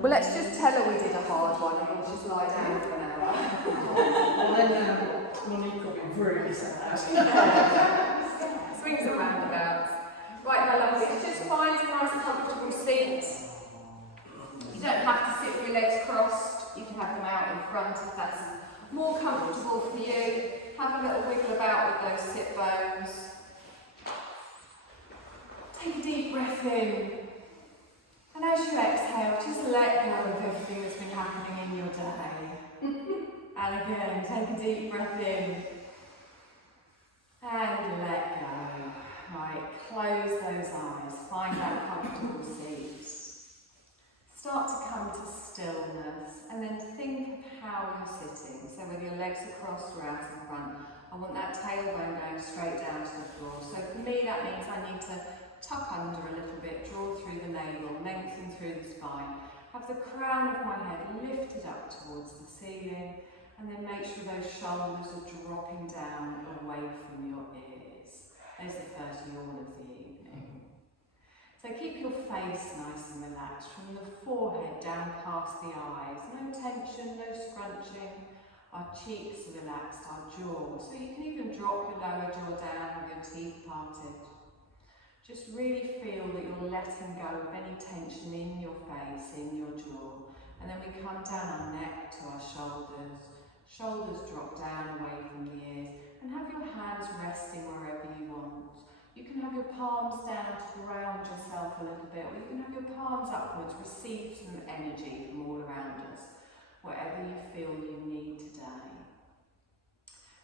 Well, let's just tell her we did a hard one and we'll just lie down for an hour. And then Monique will be really sad. Swings and roundabouts. Right, my lovely, just find a nice comfortable seat. You don't have to sit with your legs crossed. You can have them out in front if that's more comfortable for you. Have a little wiggle about with those sit bones. Take a deep breath in. And as you exhale, just let go of everything that's been happening in your day. And again, take a deep breath in. And let go. Right, close those eyes. Find that comfortable seat. Start to come to stillness. And then think of how you're sitting. So whether your legs are crossed or out in front, I want that tailbone going straight down to the floor. So for me, that means I need to tuck under a little bit, draw through the navel, lengthen through the spine. Have the crown of my head lifted up towards the ceiling, and then make sure those shoulders are dropping down away from your ears. There's the first yawn of the evening. So keep your face nice and relaxed, from the forehead down past the eyes. No tension, no scrunching. Our cheeks are relaxed, our jaw. So you can even drop your lower jaw down with your teeth parted. Just really feel that you're letting go of any tension in your face, in your jaw. And then we come down our neck to our shoulders. Shoulders drop down away from the ears. And have your hands resting wherever you want. You can have your palms down to ground yourself a little bit, or you can have your palms upwards, receive some energy from all around us, whatever you feel you need today.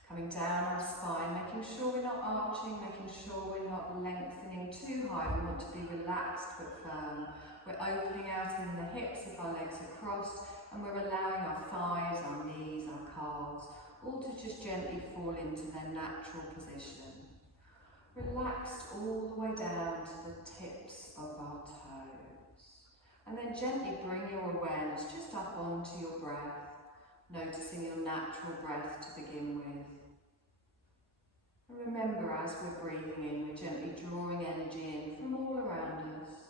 Coming down our spine, making sure we're not arching, making sure we're not lengthening too high. We want to be relaxed but firm. We're opening out in the hips if our legs are crossed, and we're allowing our thighs, our knees, our calves, all to just gently fall into their natural position. Relaxed all the way down to the tips of our toes. And then gently bring your awareness just up onto your breath, noticing your natural breath to begin with. And remember, as we're breathing in, we're gently drawing energy in from all around us.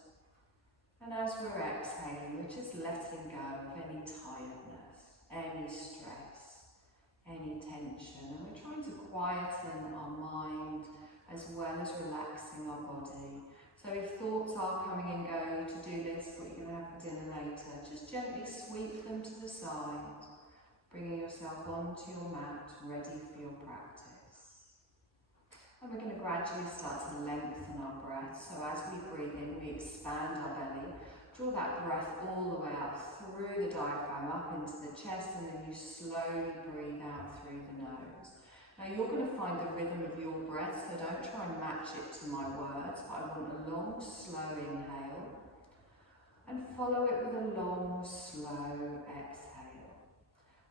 And as we're exhaling, we're just letting go of any tiredness, any stress, any tension. And we're trying to quieten our mind as well as relaxing our body. So if thoughts are coming and going, to-do list, what you're going to have for dinner later, just gently sweep them to the side, bringing yourself onto your mat, ready for your practice. And we're going to gradually start to lengthen our breath. So as we breathe in, we expand our belly, draw that breath all the way up through the diaphragm, up into the chest, and then you slowly breathe out through the nose. Now you're going to find the rhythm of your breath, so don't try and match it to my words, but I want a long, slow inhale, and follow it with a long, slow exhale.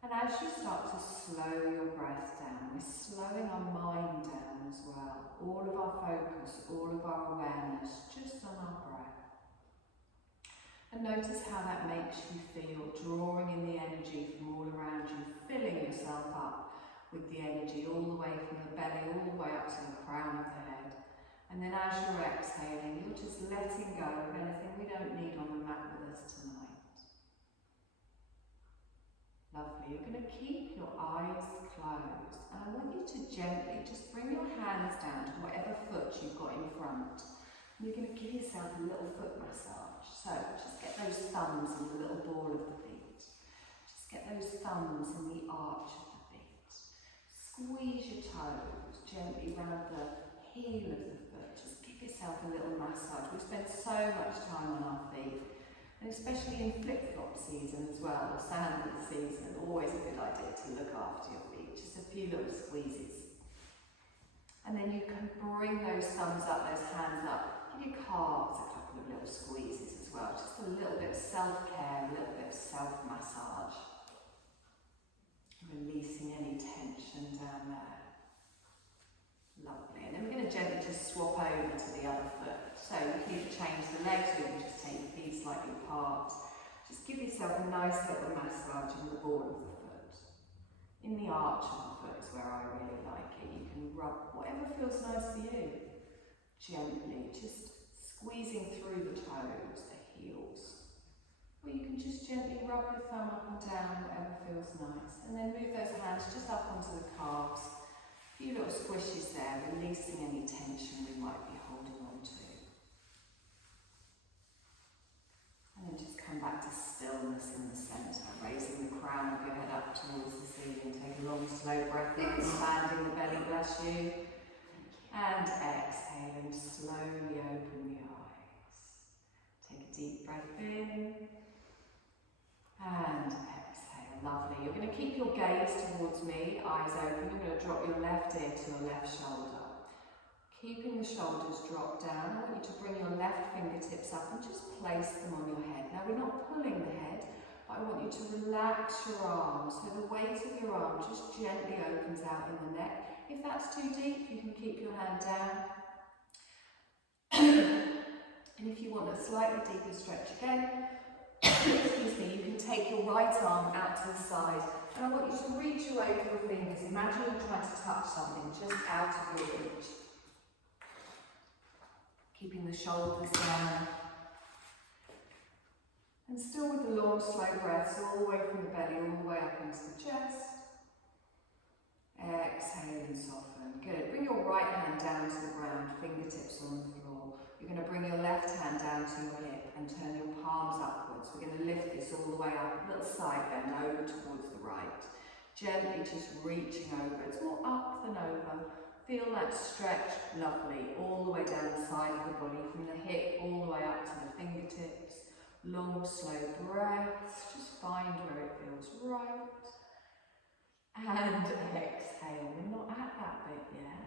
And as you start to slow your breath down, we're slowing our mind down as well. All of our focus, all of our awareness, just on our breath. And notice how that makes you feel, drawing in the energy from all around you, filling yourself up with the energy all the way from the belly, all the way up to the crown of the head. And then as you're exhaling, you're just letting go of anything we don't need on the mat with us tonight. Lovely. You're going to keep your eyes closed, and I want you to gently just bring your hands down to whatever foot you've got in front. And you're going to give yourself a little foot massage. So just get those thumbs in the little ball of the feet. Just get those thumbs in the arch of the feet. Squeeze your toes gently round the heel of the foot. Just give yourself a little massage. We spend so much time on our feet. And especially in flip-flop season as well, or sandal season, always a good idea to look after your feet. Just a few little squeezes. And then you can bring those thumbs up, those hands up. Give your calves a couple of little squeezes as well. Just a little bit of self-care, a little bit of self-massage. Releasing any tension down there. Lovely. And then we're going to gently just swap over to the other foot. So you can either change the legs, or you can just take your feet slightly apart. Just give yourself a nice little massage in the ball of the foot. In the arch of the foot is where I really like it. You can rub whatever feels nice for you. Gently, just squeezing through the toes, the heels. can just gently rub your thumb up and down, whatever feels nice. And then move those hands just up onto the calves. A few little squishes there, releasing any tension we might be holding on to. And then just come back to stillness in the centre, raising the crown of your head up towards the ceiling. Take a long, slow breath in, expanding the belly, bless you. And exhale and slowly open the eyes. Take a deep breath in. And exhale, lovely. You're going to keep your gaze towards me, eyes open. You're going to drop your left ear to your left shoulder. Keeping the shoulders dropped down, I want you to bring your left fingertips up and just place them on your head. Now we're not pulling the head, but I want you to relax your arms. So the weight of your arm just gently opens out in the neck. If that's too deep, you can keep your hand down. And if you want a slightly deeper stretch again, excuse me, you can take your right arm out to the side. And I want you to reach away with your fingers. Imagine you're trying to touch something just out of your reach. Keeping the shoulders down. And still with the long, slow breaths all the way from the belly, all the way up into the chest. Exhale and soften. Good. Bring your right hand down to the ground, fingertips on the floor. You're going to bring your left hand down to your hip and turn your palms upwards. We're going to lift this all the way up, a little side bend over towards the right. Gently just reaching over. It's more up than over. Feel that stretch, lovely, all the way down the side of the body, from the hip all the way up to the fingertips. Long, slow breaths, just find where it feels right. And exhale, we're not at that bit yet.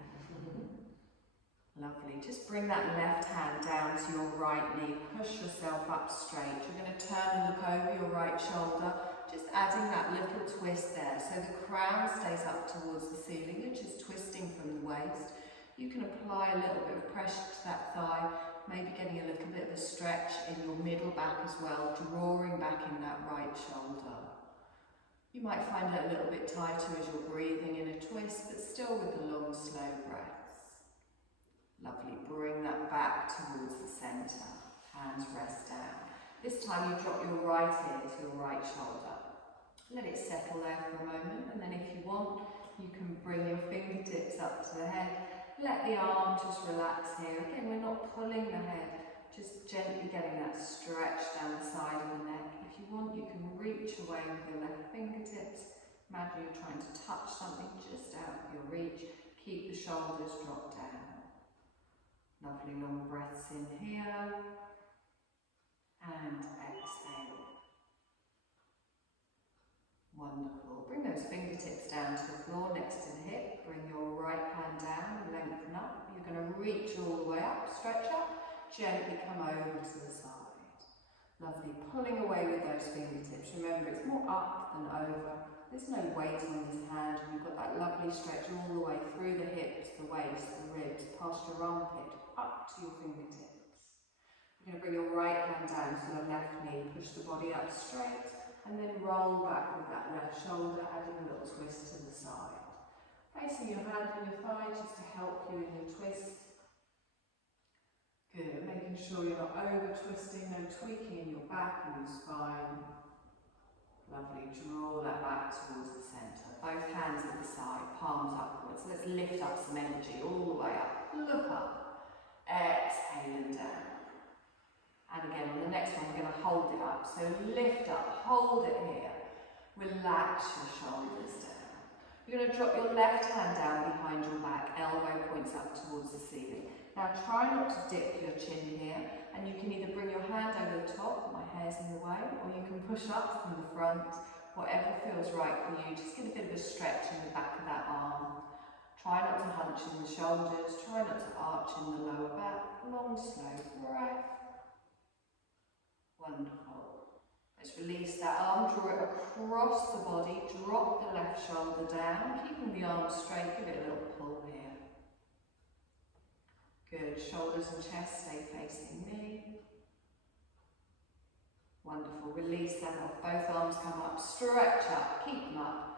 Lovely, just bring that left hand down to your right knee, push yourself up straight. You're going to turn and look over your right shoulder, just adding that little twist there. So the crown stays up towards the ceiling, you're just twisting from the waist. You can apply a little bit of pressure to that thigh, maybe getting a little bit of a stretch in your middle back as well, drawing back in that right shoulder. You might find it a little bit tighter as you're breathing in a twist, but still with the long, slow breaths. Lovely, bring that back towards the centre. Hands rest down. This time you drop your right ear to your right shoulder. Let it settle there for a moment, and then if you want, you can bring your fingertips up to the head. Let the arm just relax here. Again, we're not pulling the head, just gently getting that stretch down the side of the neck. If you want, you can reach away with your left fingertips. Imagine you're trying to touch something just out of your reach. Keep the shoulders dropped down. Lovely long breaths in here. And exhale. Wonderful. Bring those fingertips down to the floor next to the hip. Bring your right hand down, lengthen up. You're going to reach all the way up, stretch up. Gently come over to the side. Lovely, pulling away with those fingertips. Remember, it's more up than over. There's no weight on this hand. You've got that lovely stretch all the way through the hips, the waist, the ribs, past your armpit, up to your fingertips. You're going to bring your right hand down to your left knee, push the body up straight, and then roll back with that left shoulder, adding a little twist to the side. Placing your hand on your thigh just to help you in your twist. Good, making sure you're not over twisting, no tweaking in your back and your spine. Lovely, draw that back towards the centre. Both hands at the side, palms upwards. Let's lift up some energy all the way up. Look up, exhale and down. And again, on the next one, we're going to hold it up. So lift up, hold it here. Relax your shoulders down. You're going to drop your left hand down behind your back, elbow points up towards the ceiling. Now try not to dip your chin here, and you can either bring your hand over the top, my hair's in the way, or you can push up from the front, whatever feels right for you. Just get a bit of a stretch in the back of that arm. Try not to hunch in the shoulders, try not to arch in the lower back. Long, slow breath. Wonderful. Let's release that arm, draw it across the body, drop the left shoulder down, keeping the arm straight, give it a little pull here. Good, shoulders and chest stay facing me. Wonderful, release that off, both arms come up, stretch up, keep them up.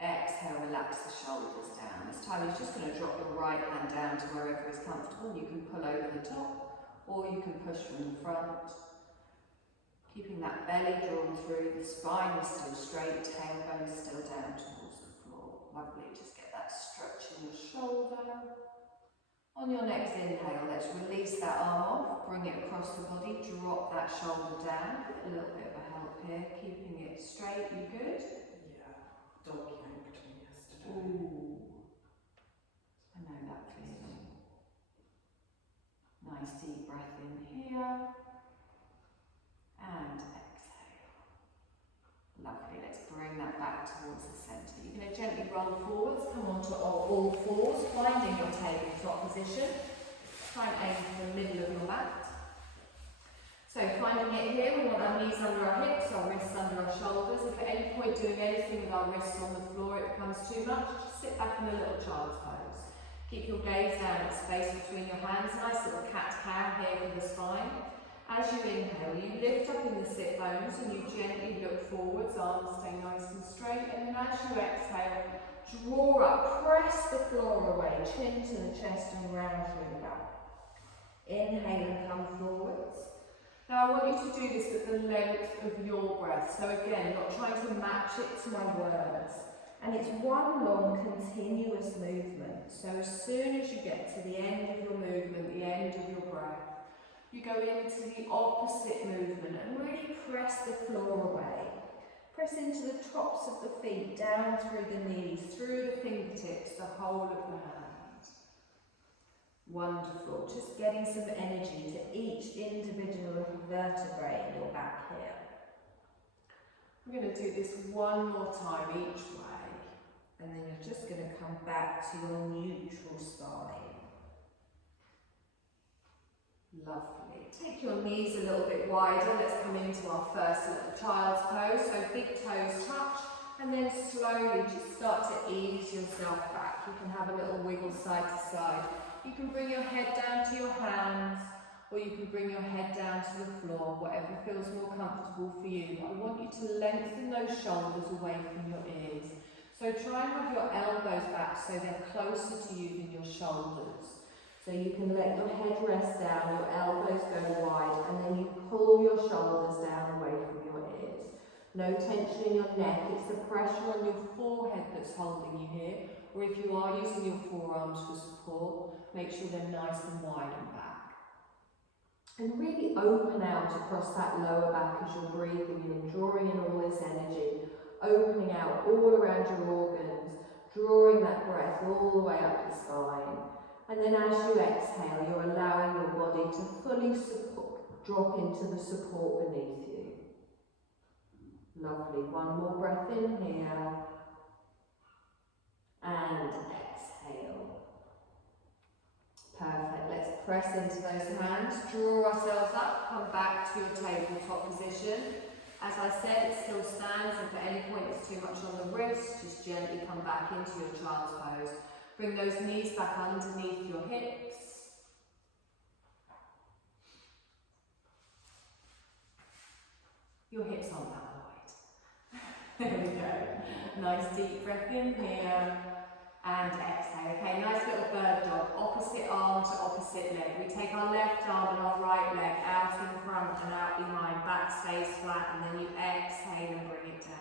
Exhale, relax the shoulders down. This time you're just going to drop your right hand down to wherever is comfortable. You can pull over the top, or you can push from the front. Keeping that belly drawn through, the spine is still straight, tailbone is still down towards the floor. Lovely, just get that stretch in your shoulder. On your next inhale, let's release that arm off, bring it across the body, drop that shoulder down. A little bit of a help here, keeping it straight. You good? Yeah, dog yanked me yesterday. Ooh, I know that feeling. Nice deep breath in here. And exhale. Lovely, let's bring that back towards the centre. You're going to gently roll forwards, come onto all fours, finding your tabletop position. Try and aim for the middle of your mat. So finding it here, we want our knees under our hips, our wrists under our shoulders. If at any point doing anything with our wrists on the floor it becomes too much, just sit back in a little child's pose. Keep your gaze down at space between your hands, nice little cat-cow here for the spine. As you inhale, you lift up in the sit bones and you gently look forwards, arms stay nice and straight, and then as you exhale, draw up, press the floor away, chin to the chest and round through the back. Inhale and come forwards. Now I want you to do this at the length of your breath, so again, not trying to match it to my words. And it's one long continuous movement, so as soon as you get to the end of your movement, the end of your breath, you go into the opposite movement and really press the floor away. Press into the tops of the feet, down through the knees, through the fingertips, the whole of the hand. Wonderful. Just getting some energy to each individual vertebrae in your back here. We're going to do this one more time each way, and then you're just going to come back to your neutral spine. Lovely. Take your knees a little bit wider. Let's come into our first little child's pose. So big toes touch, and then slowly just start to ease yourself back. You can have a little wiggle side to side. You can bring your head down to your hands, or you can bring your head down to the floor, whatever feels more comfortable for you. I want you to lengthen those shoulders away from your ears. So try and have your elbows back so they're closer to you than your shoulders. So you can let your head rest down, your elbows go wide, and then you pull your shoulders down away from your ears. No tension in your neck, it's the pressure on your forehead that's holding you here. Or if you are using your forearms for support, make sure they're nice and wide and back. And really open out across that lower back as you're breathing in, drawing in all this energy, opening out all around your organs, drawing that breath all the way up the spine. And then as you exhale, you're allowing your body to fully drop into the support beneath you. Lovely. One more breath in here. And exhale. Perfect. Let's press into those hands, draw ourselves up, come back to your tabletop position. As I said, it still stands, and if at any point it's too much on the wrist, just gently come back into your child's pose. Bring those knees back underneath your hips. Your hips aren't that wide. There we go. Nice deep breath in here. And exhale. Okay, nice little bird dog. Opposite arm to opposite leg. We take our left arm and our right leg out in front and out behind. Back stays flat, and then you exhale and bring it down.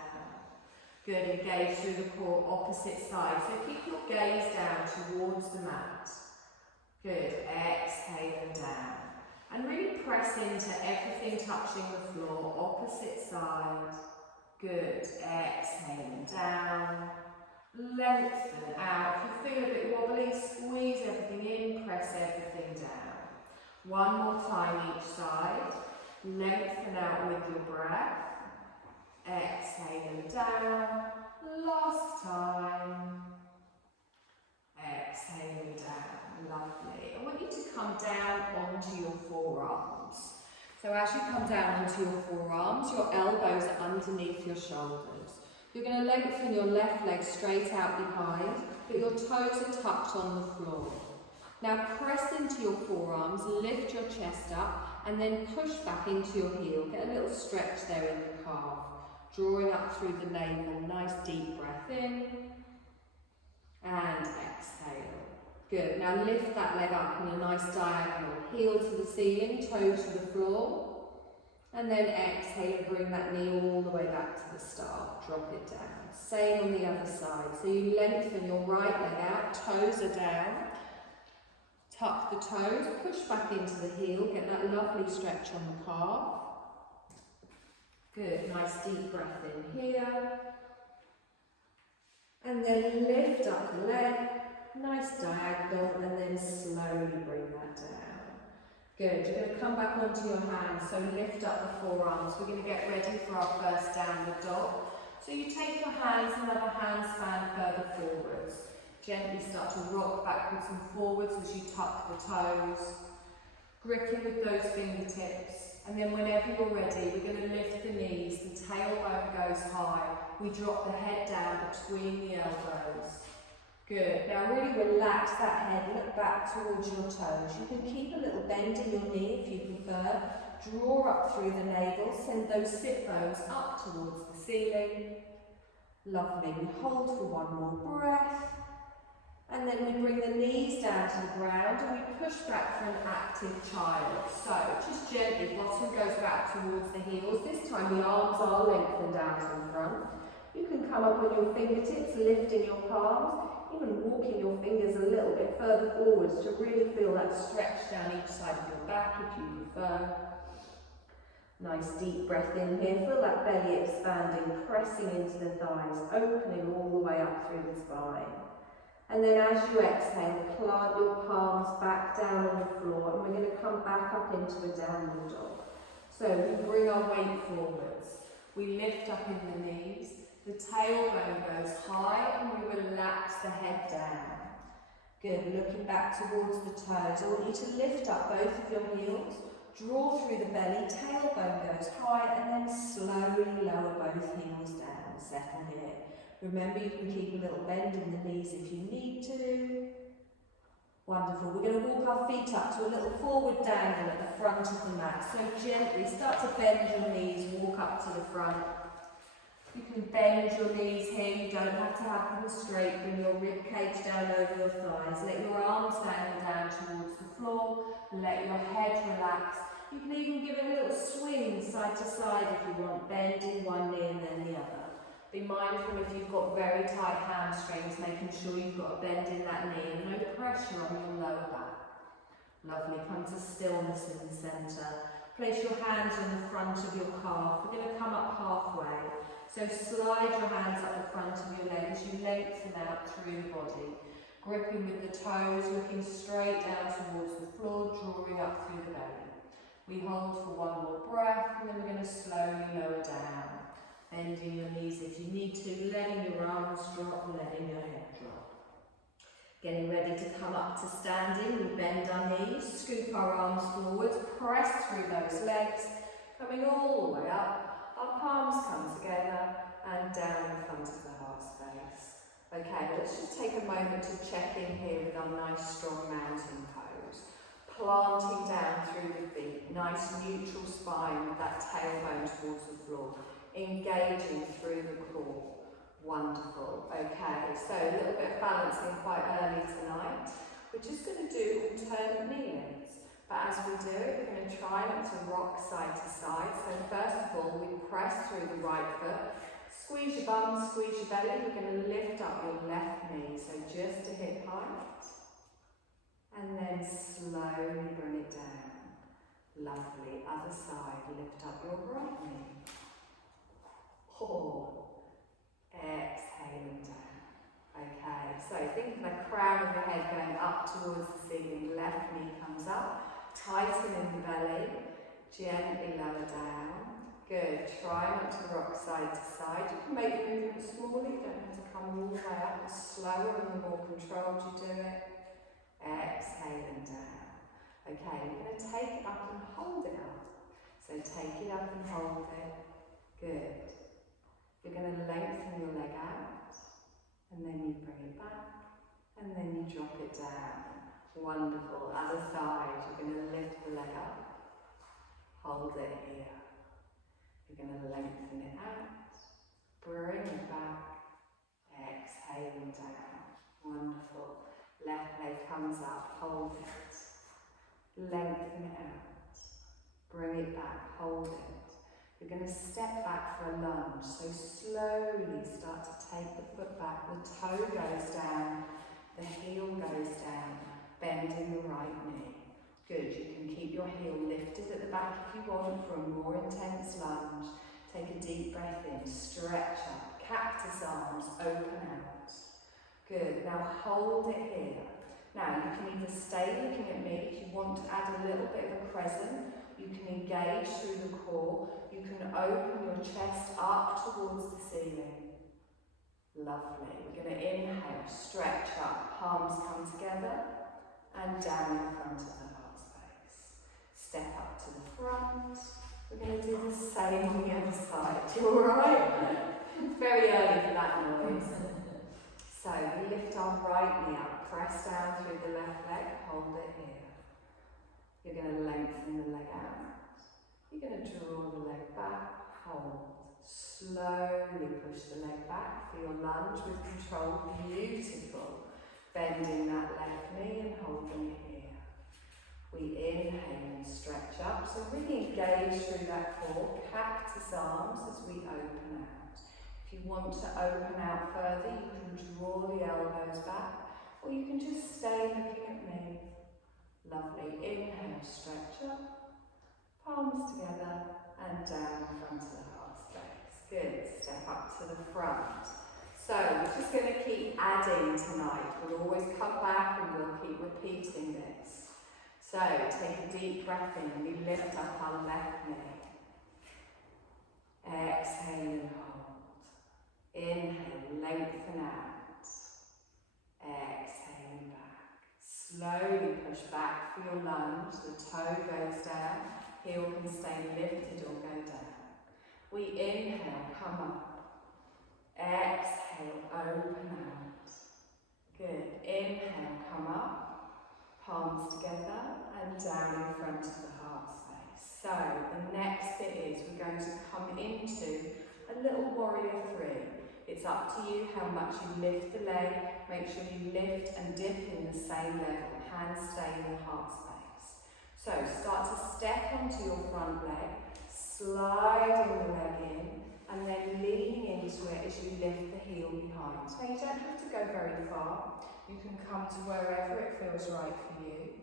Good, engage through the core, opposite side. So keep your gaze down towards the mat. Good, exhale and down. And really press into everything touching the floor, opposite side. Good, exhale and down. Lengthen out. If you feel a bit wobbly, squeeze everything in, press everything down. One more time each side. Lengthen out with your breath. Exhale and down. Last time. Exhale and down. Lovely. I want you to come down onto your forearms. So as you come down onto your forearms, your elbows are underneath your shoulders. You're going to lengthen your left leg straight out behind, but your toes are tucked on the floor. Now press into your forearms, lift your chest up, and then push back into your heel. Get a little stretch there in the calf. Drawing up through the navel, nice deep breath in, and exhale. Good, now lift that leg up in a nice diagonal, heel to the ceiling, toes to the floor, And then exhale and bring that knee all the way back to the start. Drop it down. Same on the other side. So you lengthen your right leg out, toes are down. Tuck the toes, push back into the heel, get that lovely stretch on the calf. Good, nice deep breath in here. And then lift up the leg, nice diagonal, and then slowly bring that down. Good, you're going to come back onto your hands, so lift up the forearms. We're going to get ready for our first downward dog. So you take your hands and have a handstand further forwards. Gently start to rock backwards and forwards as you tuck the toes. Gripping with those fingertips. And then whenever you're ready, we're going to lift the knees, the tailbone goes high. We drop the head down between the elbows. Good. Now really relax that head, look back towards your toes. You can keep a little bend in your knee if you prefer. Draw up through the navel, send those sit bones up towards the ceiling. Lovely. We hold for one more breath. And then we bring the knees down to the ground and we push back for an active child. So just gently, bottom goes back towards the heels. This time the arms are lengthened out in front. You can come up with your fingertips, lifting your palms, even walking your fingers a little bit further forwards to really feel that stretch down each side of your back if you prefer. Nice deep breath in here, feel that belly expanding, pressing into the thighs, opening all the way up through the spine. And then as you exhale, plant your palms back down on the floor and we're going to come back up into a downward dog. So we bring our weight forwards, we lift up in the knees, the tailbone goes high and we relax the head down. Good, looking back towards the toes. I want you to lift up both of your heels, draw through the belly, tailbone goes high and then slowly lower both heels down. Settle here. Remember, you can keep a little bend in the knees if you need to. Wonderful. We're going to walk our feet up to a little forward dangle at the front of the mat. So gently start to bend your knees, walk up to the front. You can bend your knees here, you don't have to have them straight. Bring your rib cage down over your thighs. Let your arms dangle down towards the floor. Let your head relax. You can even give it a little swing side to side if you want, bending one knee and then the other. Be mindful if you've got very tight hamstrings, making sure you've got a bend in that knee and no pressure on your lower back. Lovely, come to stillness in the centre. Place your hands on the front of your calf. We're going to come up halfway. So slide your hands up the front of your leg as you lengthen out through the body. Gripping with the toes, looking straight down towards the floor, drawing up through the belly. We hold for one more breath and then we're going to slowly lower down. Bending your knees if you need to, letting your arms drop, letting your head drop. Getting ready to come up to standing, we bend our knees, scoop our arms forwards, press through those legs, coming all the way up. Our palms come together and down in front of the heart space. Okay, let's just take a moment to check in here with our nice strong mountain pose. Planting down through the feet, nice neutral spine with that tailbone towards the floor. Engaging through the core. Wonderful. Okay, so a little bit of balancing quite early tonight. We're just going to do alternate kneelings. But as we do it, we're going to try not to rock side to side. So first of all, we press through the right foot. Squeeze your bum, squeeze your belly. We're going to lift up your left knee, so just to hip height. And then slowly bring it down. Lovely. Other side, lift up your right knee. Exhaling down. Okay, so think of the crown of the head going up towards the ceiling. Left knee comes up, tightening the belly, gently lower down. Good. Try not to rock side to side. You can make the movement smaller, you don't have to come all the way up. The slower and the more controlled you do it. Exhaling down. Okay, we're going to take it up and hold it up. So take it up and hold it. Good. You're going to lengthen your leg out, and then you bring it back, and then you drop it down. Wonderful. Other side, you're going to lift the leg up, hold it here. You're going to lengthen it out, bring it back, exhaling down. Wonderful. Left leg comes up, hold it, lengthen it out, bring it back, hold it. We're going to step back for a lunge. So slowly start to take the foot back. The toe goes down, the heel goes down, bending the right knee. Good, you can keep your heel lifted at the back if you want for a more intense lunge. Take a deep breath in, stretch up, cactus arms, open out. Good, now hold it here. Now you can either stay looking at me if you want to add a little bit of a crescent. You can engage through the core. You can open your chest up towards the ceiling. Lovely. We're going to inhale, stretch up, palms come together and down in front of the heart space. Step up to the front. We're going to do the same on the other side. You alright? It's very early for that noise. So we lift our right knee up, press down through the left leg, hold it here. You're going to lengthen the leg out. You're going to draw the leg back, hold. Slowly push the leg back for your lunge with control. Beautiful. Bending that left knee and holding it here. We inhale and stretch up. So really engage through that core. Cactus arms as we open out. If you want to open out further, you can draw the elbows back, or you can just stay looking at me. Lovely. Inhale, stretch up. Palms together and down in front of the heart space. Good. Step up to the front. So we're just going to keep adding tonight. We'll always come back and we'll keep repeating this. So take a deep breath in. We lift up our left knee. Exhale and hold. Inhale, lengthen out. Exhale back. Slowly push back for your lunge. The toe goes down. Heel can stay lifted or go down. We inhale, come up. Exhale, open out. Good. Inhale, come up. Palms together and down in front of the heart space. So the next bit is we're going to come into a little warrior three. It's up to you how much you lift the leg. Make sure you lift and dip in the same level. Hands stay in the heart space. So start to step onto your front leg, sliding the leg in, and then leaning into it as you lift the heel behind. Now you don't have to go very far. You can come to wherever it feels right for you.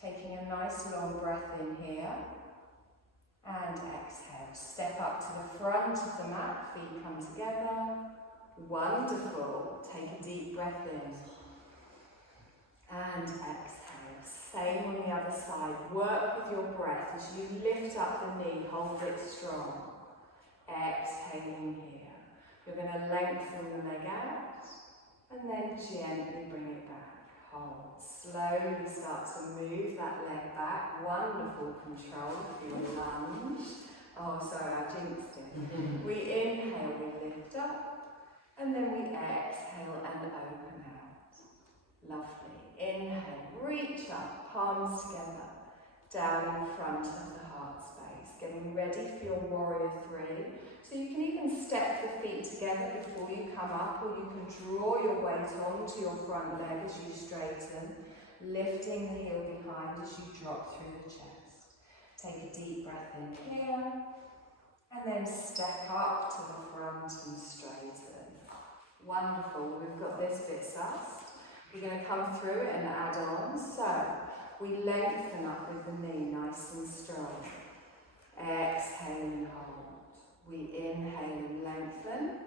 Taking a nice long breath in here. And exhale. Step up to the front of the mat, feet come together. Wonderful. Take a deep breath in. And exhale. Same on the other side. Work with your breath as you lift up the knee, hold it strong. Exhaling here. You're going to lengthen the leg out and then gently bring it back. Hold. Slowly start to move that leg back. Wonderful control for your lunge. Oh, sorry, I jinxed it. We inhale, we lift up, and then we exhale and open out. Lovely. Inhale, reach up, palms together, down in front of the heart space. Getting ready for your warrior three. So you can even step the feet together before you come up, or you can draw your weight onto your front leg as you straighten, lifting the heel behind as you drop through the chest. Take a deep breath in here, and then step up to the front and straighten. Wonderful, we've got this bit sussed. We're going to come through it and add on. So we lengthen up with the knee nice and strong. Exhale and hold. We inhale and lengthen.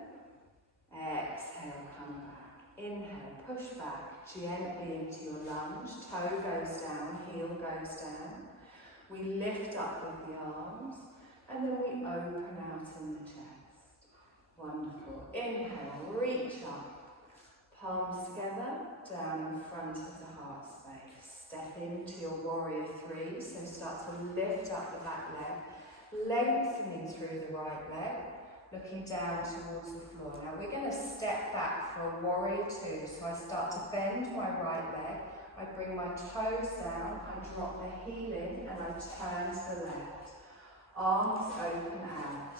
Exhale, come back. Inhale, push back gently into your lunge. Toe goes down, heel goes down. We lift up with the arms and then we open out in the chest. Wonderful. Inhale, reach up. Palms together, down in front of the heart space. Step into your warrior three. So start to lift up the back leg. Lengthening through the right leg, looking down towards the floor. Now we're going to step back for a warrior two. So I start to bend my right leg, I bring my toes down, I drop the heel in and I turn to the left. Arms open out.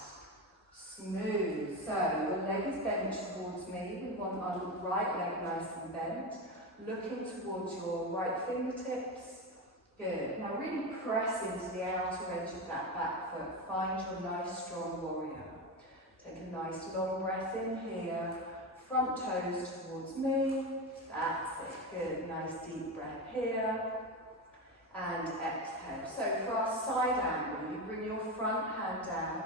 Smooth. So your leg is bent towards me. We want our right leg nice and bent. Looking towards your right fingertips, Good. Now really press into the outer edge of that back foot. Find your nice strong warrior. Take a nice long breath in here. Front toes towards me. That's it. Good. Nice deep breath here. And exhale. So for our side angle, you bring your front hand down.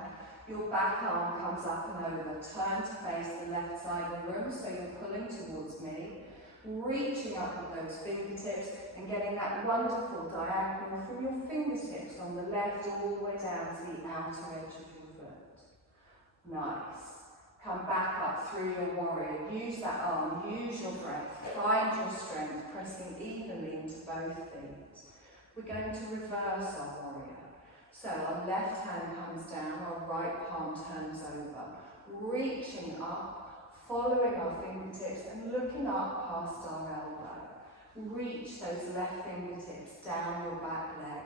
Your back arm comes up and over. Turn to face the left side of the room, so you're pulling towards me. Reaching up with those fingertips and getting that wonderful diagonal from your fingertips on the left all the way down to the outer edge of your foot. Nice. Come back up through your warrior. Use that arm, use your breath. Find your strength, pressing evenly into both feet. We're going to reverse our warrior. So our left hand comes down, our right palm turns over. Reaching up, following our fingertips and looking up past our elbow. Reach those left fingertips down your back leg.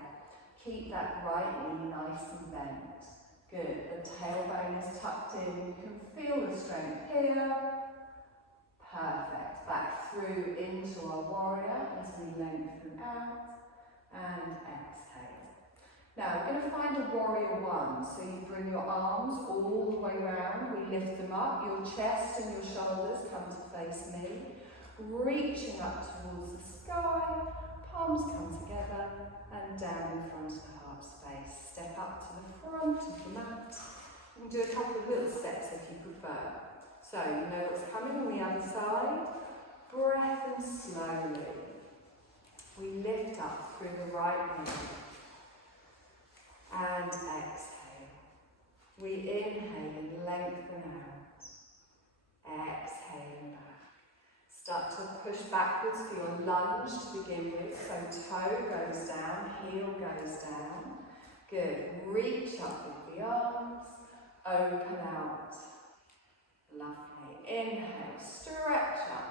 Keep that right knee nice and bent. Good. The tailbone is tucked in. You can feel the strength here. Perfect. Back through into our warrior as we lengthen out and exhale. Now we're going to find a warrior one. So you bring your arms all the way round. We lift them up. Your chest and your shoulders come to face me. Reaching up towards the sky. Palms come together and down in front of the heart space. Step up to the front of the mat. You can do a couple of little steps if you prefer. So you know what's coming on the other side. Breath in slowly. We lift up through the right knee. And exhale. We inhale and lengthen out. Exhale back. Start to push backwards for your lunge to begin with. So toe goes down, heel goes down. Good. Reach up with the arms. Open out. Lovely. Inhale. Stretch up.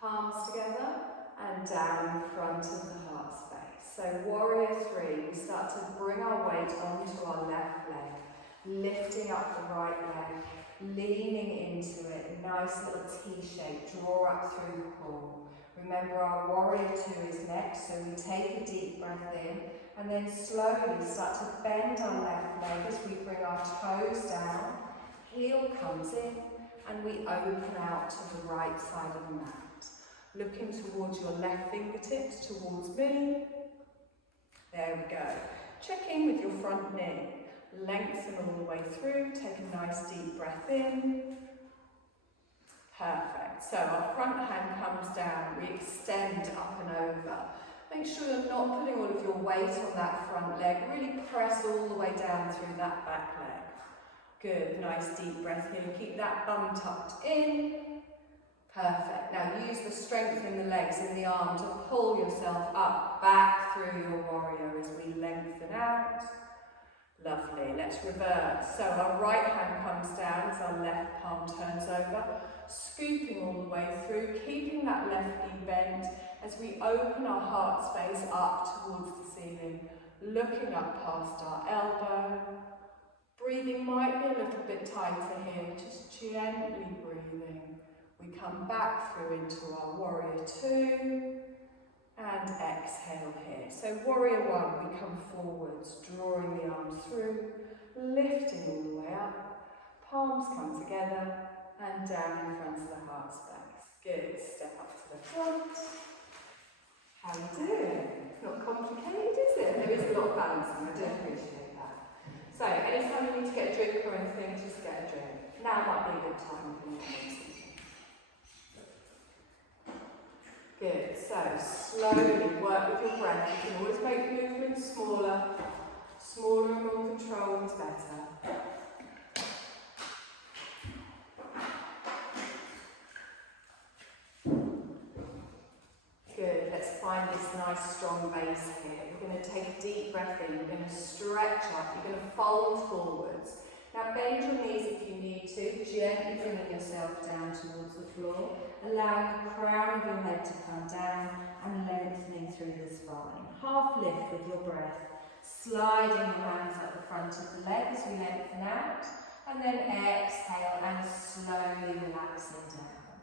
Palms together and down in front of the heart space. So warrior three, we start to bring our weight onto our left leg. Lifting up the right leg. Leaning into it. Nice little T shape. Draw up through the core. Remember our warrior two is next. So we take a deep breath in. And then slowly start to bend our left leg as we bring our toes down. Heel comes in and we open out to the right side of the mat. Looking towards your left fingertips, towards me. There we go. Check in with your front knee. Lengthen all the way through. Take a nice deep breath in. Perfect. So our front hand comes down. We extend up and over. Make sure you're not putting all of your weight on that front leg. Really press all the way down through that back leg. Good. Nice deep breath here. Keep that bum tucked in. Perfect. Now use the strength in the legs and the arm to pull yourself up, back through your warrior as we lengthen out. Lovely. Let's reverse. So our right hand comes down as our left palm turns over, scooping all the way through, keeping that left knee bent as we open our heart space up towards the ceiling, looking up past our elbow. Breathing might be a little bit tighter here, just gently breathing. We come back through into our warrior two and exhale here. So warrior one, we come forwards, drawing the arms through, lifting all the way up, palms come together and down in front of the heart space. Good, step up to the front. How are you doing? It's not complicated, is it? There is a lot of balancing, I do appreciate that. So anytime you need to get a drink or anything, just get a drink. Now might be a good time for you. Good, so slowly work with your breath. You can always make the movement smaller. Smaller and more controlled is better. Good, let's find this nice strong base here. We're going to take a deep breath in, you're going to stretch up, you're going to fold forwards. Now bend your knees if you need to, gently bringing yourself down towards the floor, allowing the crown of your head to come down and lengthening through the spine. Half lift with your breath, sliding your hands up the front of the leg as we lengthen out, and then exhale and slowly relaxing down.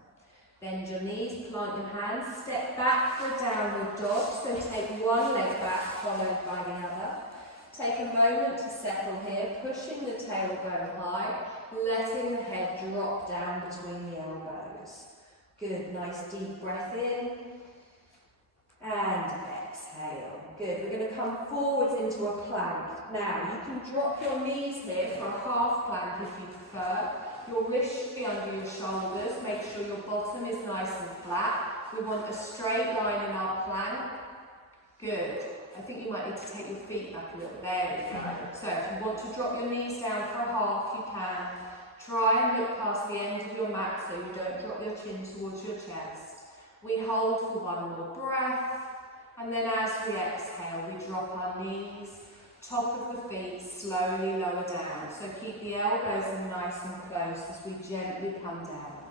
Bend your knees, plant your hands, step back for a downward dog. So take one leg back, followed by the other. Take a moment to settle here, pushing the tailbone high, letting the head drop down between the elbows. Good, nice deep breath in. And exhale. Good, we're going to come forwards into a plank. Now, you can drop your knees here for a half plank if you prefer. Your wrists should be under your shoulders. Make sure your bottom is nice and flat. We want a straight line in our plank. Good. I think you might need to take your feet up a little. There we go. So if you want to drop your knees down for a half, you can. Try and look past the end of your mat so you don't drop your chin towards your chest. We hold for one more breath. And then as we exhale, we drop our knees. Top of the feet, slowly lower down. So keep the elbows in nice and close as we gently come down.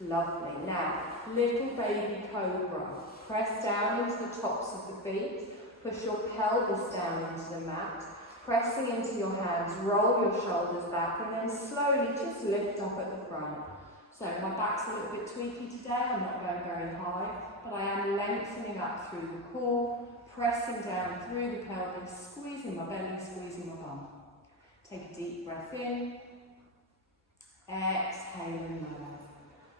Lovely. Now, little baby cobra. Press down into the tops of the feet. Push your pelvis down into the mat. Pressing into your hands, roll your shoulders back and then slowly just lift up at the front. So my back's a little bit tweaky today. I'm not going very high, but I am lengthening up through the core. Pressing down through the pelvis, squeezing my belly, squeezing my bum. Take a deep breath in. Exhale and lower.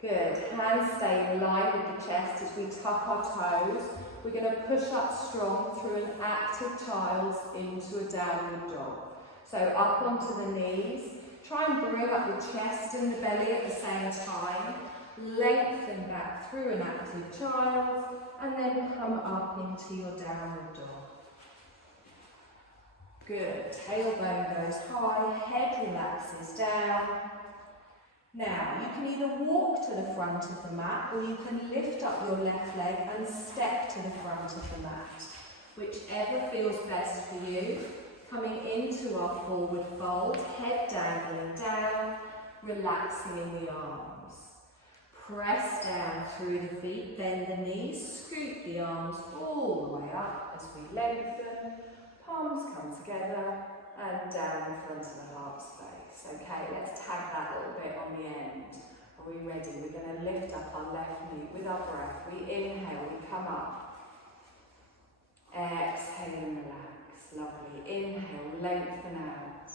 Good. Hands stay in line with the chest as we tuck our toes. We're going to push up strong through an active child into a downward dog. So up onto the knees. Try and bring up the chest and the belly at the same time. Lengthen back through an active child and then come up into your downward dog. Good. Tailbone goes high, head relaxes down. Now you can either walk to the front of the mat or you can lift up your left leg and step to the front of the mat. Whichever feels best for you. Coming into our forward fold, head dangling down, relaxing in the arms. Press down through the feet, bend the knees, scoop the arms all the way up as we lengthen. Palms come together and down in front of the heart space. Okay, let's tag that little bit on the end. Are we ready? We're going to lift up our left knee with our breath. We inhale, we come up. Exhale and relax. Lovely. Inhale, lengthen out.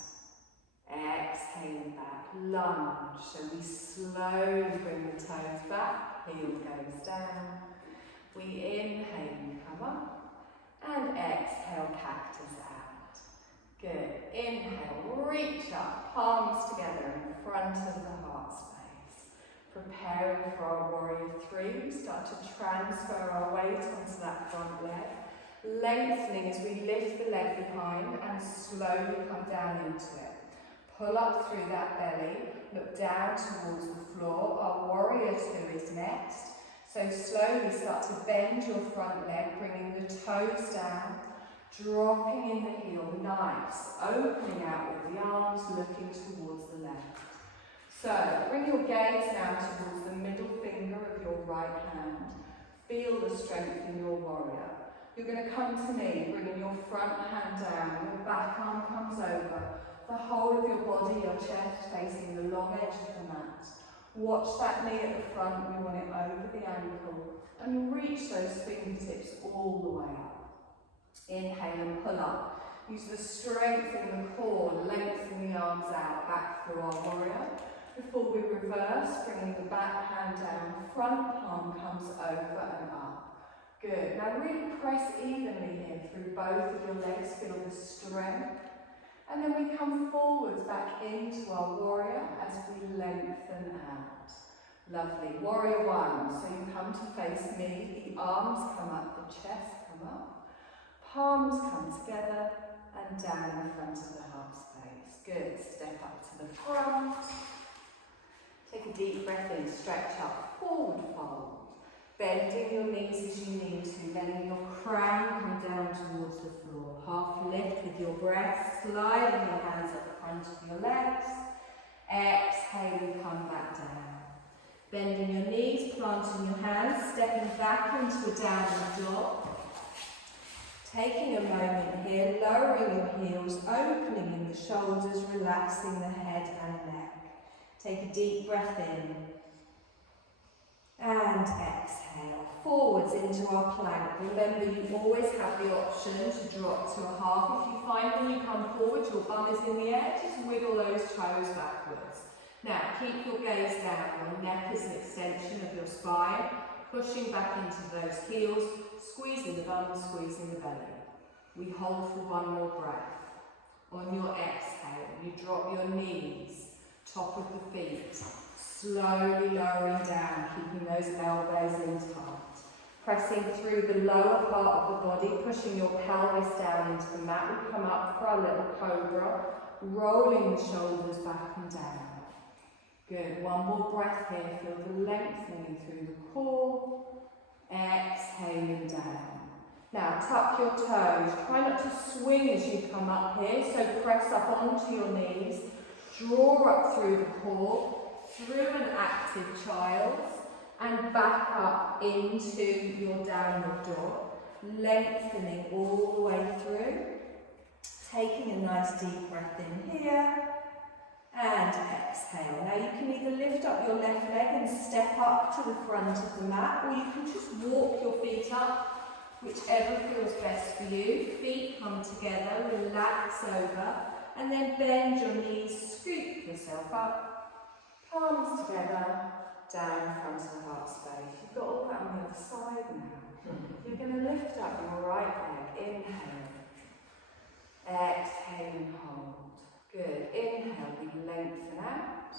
Exhale back. Lunge. So we slowly bring the toes back. Heel goes down. We inhale and come up. And exhale, cactus out. Good. Inhale, reach up. Palms together in front of the heart space. Preparing for our warrior three. We start to transfer our weight onto that front leg. Lengthening as we lift the leg behind and slowly come down into it. Pull up through that belly, look down towards the floor. Our warrior two is next. So slowly start to bend your front leg, bringing the toes down, dropping in the heel, nice. Opening out with the arms, looking towards the left. So bring your gaze now towards the middle finger of your right hand. Feel the strength in your warrior. You're going to come to me, bringing your front hand down, your back arm comes over, the whole of your body, your chest facing the long edge of the mat. Watch that knee at the front, we want it over the ankle, and reach those fingertips all the way up. Inhale and pull up. Use the strength in the core, lengthen the arms out, back through our warrior. Before we reverse, bringing the back hand down, front palm comes over and up. Good. Now really press evenly here through both of your legs. Feel the strength. And then we come forwards back into our warrior as we lengthen out. Lovely. Warrior one. So you come to face me. The arms come up, the chest come up. Palms come together and down in front of the heart space. Good. Step up to the front. Take a deep breath in. Stretch up. Forward fold. Bending your knees as you need to, letting your crown come down towards the floor. Half lift with your breath, sliding your hands at the front of your legs. Exhale and come back down. Bending your knees, planting your hands, stepping back into a downward dog. Taking a moment here, lowering your heels, opening in the shoulders, relaxing the head and neck. Take a deep breath in. And exhale, forwards into our plank. Remember, you always have the option to drop to a half. If you find when you come forward, your bum is in the air, just wiggle those toes backwards. Now, keep your gaze down. Your neck is an extension of your spine, pushing back into those heels, squeezing the bum, squeezing the belly. We hold for one more breath. On your exhale, you drop your knees, top of the feet, slowly lowering down, keeping those elbows in tight. Pressing through the lower part of the body, pushing your pelvis down into the mat. We come up for our little cobra, rolling the shoulders back and down. Good, one more breath here, feel the lengthening through the core, exhaling down. Now tuck your toes, try not to swing as you come up here, so press up onto your knees, draw up through the core, through an active child, and back up into your downward dog, lengthening all the way through, taking a nice deep breath in here, and exhale. Now you can either lift up your left leg and step up to the front of the mat, or you can just walk your feet up, whichever feels best for you. Feet come together, relax over, and then bend your knees, scoop yourself up, palms together, down in front of the heart space. You've got all that on the other side now. You're going to lift up your right leg, inhale, exhale and hold. Good, inhale, we lengthen out,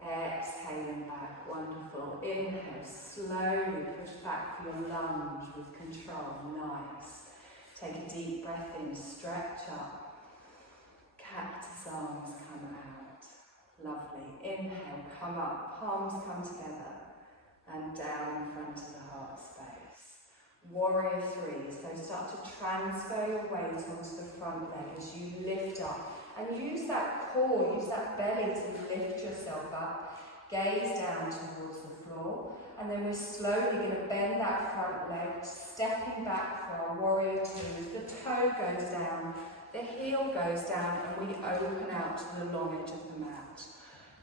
exhale and back, wonderful. Inhale, slowly push back for your lunge with control, nice. Take a deep breath in, stretch up, cactus arms come out, lovely. Inhale, come up, palms come together, and down in front of the heart space. Warrior three, so start to transfer your weight onto the front leg as you lift up. And use that core, use that belly to lift yourself up. Gaze down towards the floor. And then we're slowly going to bend that front leg, stepping back for our warrior two. The toe goes down, the heel goes down, and we open out to the long edge of the mat.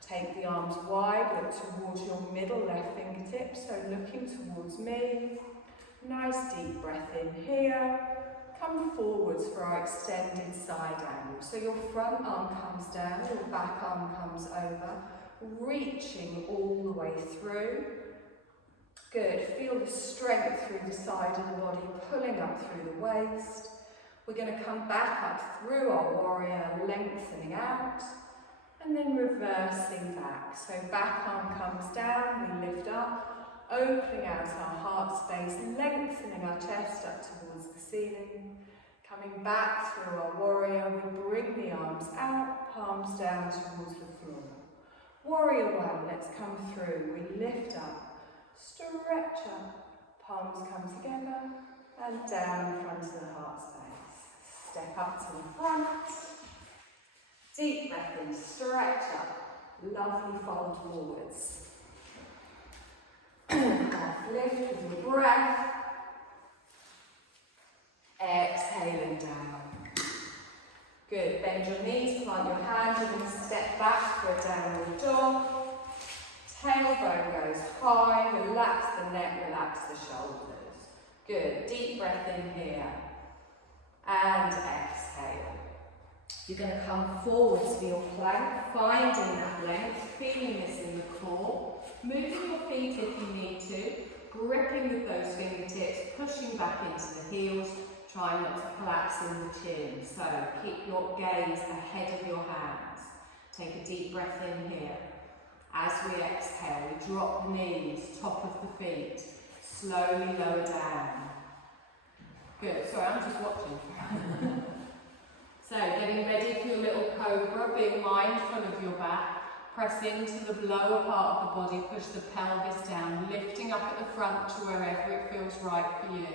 Take the arms wide, look towards your middle left fingertips, so looking towards me. Nice deep breath in here. Come forwards for our extended side angle. So your front arm comes down, your back arm comes over, reaching all the way through. Good, feel the strength through the side of the body, pulling up through the waist. We're going to come back up through our warrior, lengthening out, and then reversing back. So back arm comes down, we lift up, opening out our heart space, lengthening our chest up towards the ceiling. Coming back through our warrior, we bring the arms out, palms down towards the floor. Warrior one, let's come through. We lift up, stretch up, palms come together, and down in front of the heart space. Step up to the front. Deep breath in, stretch up, lovely fold forwards. Lift with your breath. Exhaling down. Good. Bend your knees, plant your hands. You're going to step back for a downward dog. Tailbone goes high. Relax the neck, relax the shoulders. Good. Deep breath in here. And exhale. You're going to come forwards for your plank, finding that length, feeling this in the core. Moving your feet if you need to, gripping with those fingertips, pushing back into the heels, trying not to collapse in the chin. So keep your gaze ahead of your hands. Take a deep breath in here. As we exhale, we drop the knees, top of the feet, slowly lower down. Good, sorry, I'm just watching. So getting ready for your little cobra, being mindful of your back. Press into the lower part of the body, push the pelvis down, lifting up at the front to wherever it feels right for you.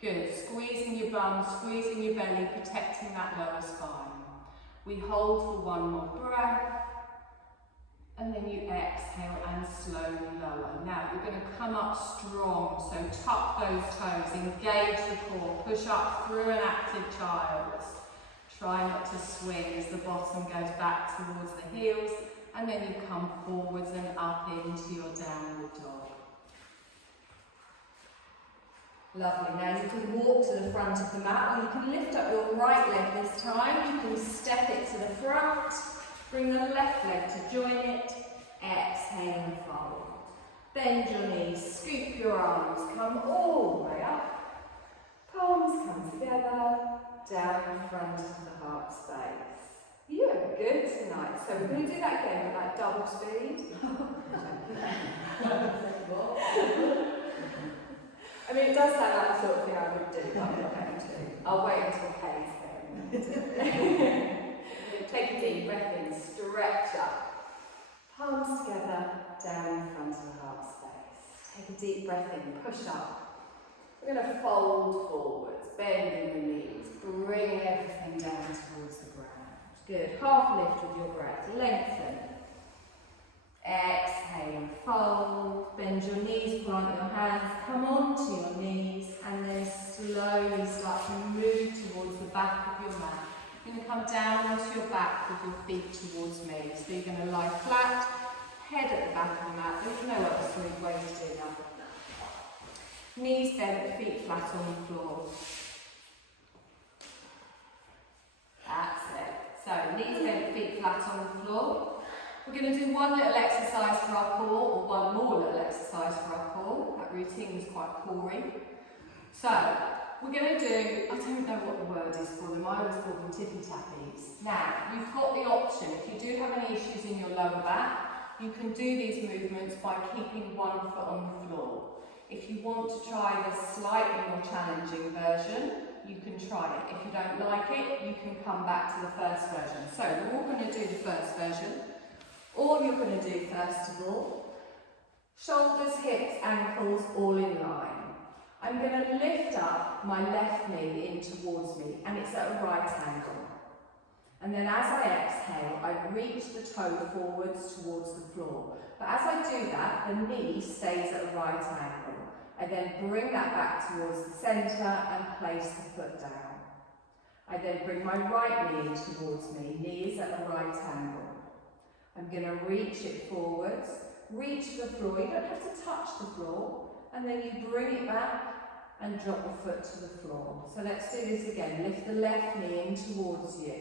Good, squeezing your bum, squeezing your belly, protecting that lower spine. We hold for one more breath, and then you exhale and slowly lower. Now you're going to come up strong, so tuck those toes, engage the core, push up through an active child. Try not to swing as the bottom goes back towards the heels. And then you come forwards and up into your downward dog. Lovely. Now you can walk to the front of the mat, or you can lift up your right leg this time. You can step it to the front. Bring the left leg to join it. Exhale and fold. Bend your knees, scoop your arms, come all the way up. Palms come together, down in front of the heart space. You are good tonight. So we're going to do that again with like double speed. I mean, it does sound like the sort of thing I would do, but I'm not going to. I'll wait until Kay's going. Take a deep breath in, stretch up. Palms together, down in front of the heart space. Take a deep breath in, push up. We're going to fold forwards, bending the knees, bring everything down towards the ground. Good. Half lift with your breath. Lengthen. Exhale, fold. Bend your knees, plant your hands, come onto your knees, and then slowly start to move towards the back of your mat. You're going to come down onto your back with your feet towards me. So you're going to lie flat, head at the back of the mat. There's no other smooth way to do that. Knees bent, feet flat on the floor. That's it. So knees bent, feet flat on the floor. We're going to do one little exercise for our core, or one more little exercise for our core. That routine is quite cory. So we're going to do, I don't know what the word is for them, I always call them tippy tappies. Now, you've got the option, if you do have any issues in your lower back, you can do these movements by keeping one foot on the floor. If you want to try the slightly more challenging version, you can try it. If you don't like it, you can come back to the first version. So we're all going to do the first version. All you're going to do first of all, shoulders, hips, ankles all in line. I'm going to lift up my left knee in towards me, and it's at a right angle. And then as I exhale, I reach the toe forwards towards the floor. But as I do that, the knee stays at a right angle. I then bring that back towards the centre and place the foot down. I then bring my right knee towards me, knee is at a right angle. I'm going to reach it forwards, reach the floor, you don't have to touch the floor, and then you bring it back and drop the foot to the floor. So let's do this again. Lift the left knee in towards you.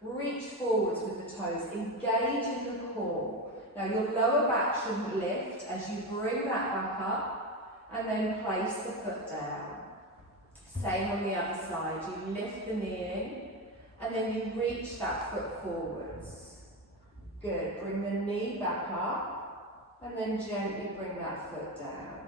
Reach forwards with the toes, engage in the core. Now your lower back shouldn't lift as you bring that back up and then place the foot down. Same on the other side. You lift the knee in and then you reach that foot forwards. Good. Bring the knee back up and then gently bring that foot down.